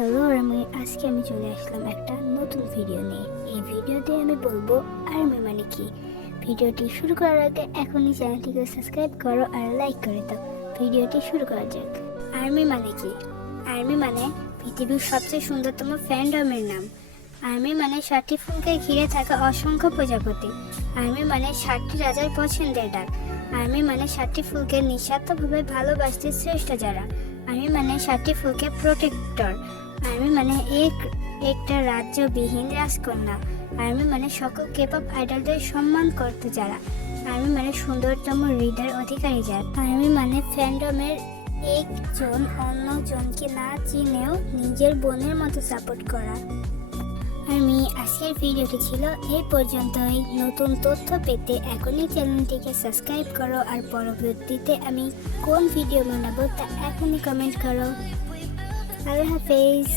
Hello আজকে আমি চলে আসলাম একটা নতুন ভিডিও নিয়ে। এই ভিডিওতে আমি বলবো আর্মি মানে কি। ভিডিওটি শুরু করার আগে এখনই চ্যানেলটিকে সাবস্ক্রাইব করো আর লাইক করে দাও। ভিডিওটি শুরু করা যাক। আর্মি মানে কি? আর্মি মানে পৃথিবীর সবচেয়ে সুন্দরতম ফ্যান্ডমের নাম। আর্মি মানে 7টি ফুলকে ঘিরে থাকা অসংখ্য প্রজাপতি। আর্মি মানে 7টি রাজার পছন্দের ডাক। আর্মি মানে 7টি ফুলকে নিঃস্বার্থভাবে ভালোবাসতে শ্রেষ্ঠ যারা। আর্মি মানে 7টি ফুলকে প্রোটেক্টর। আর্মি মানে একটা রাজ্যবিহীন রাজকন্যা। আর্মি মানে সকল কেপপ আইডলদের সম্মান করতে যারা। আর্মি মানে সুন্দরতম হৃদয়ের অধিকারী যারা। আর্মি মানে ফ্যান্ডমের একজন অন্যজনকে না চিনেও নিজের বোনের মতো সাপোর্ট করা। আজকের ভিডিওটি ছিল এই পর্যন্তই। নতুন তথ্য পেতে এখনই চ্যানেলটিকে সাবস্ক্রাইব করো আর পরবর্তীতে আমি কোন ভিডিও বানাবো তা এখনই কমেন্ট করো। আল্লাহ হাফেজ।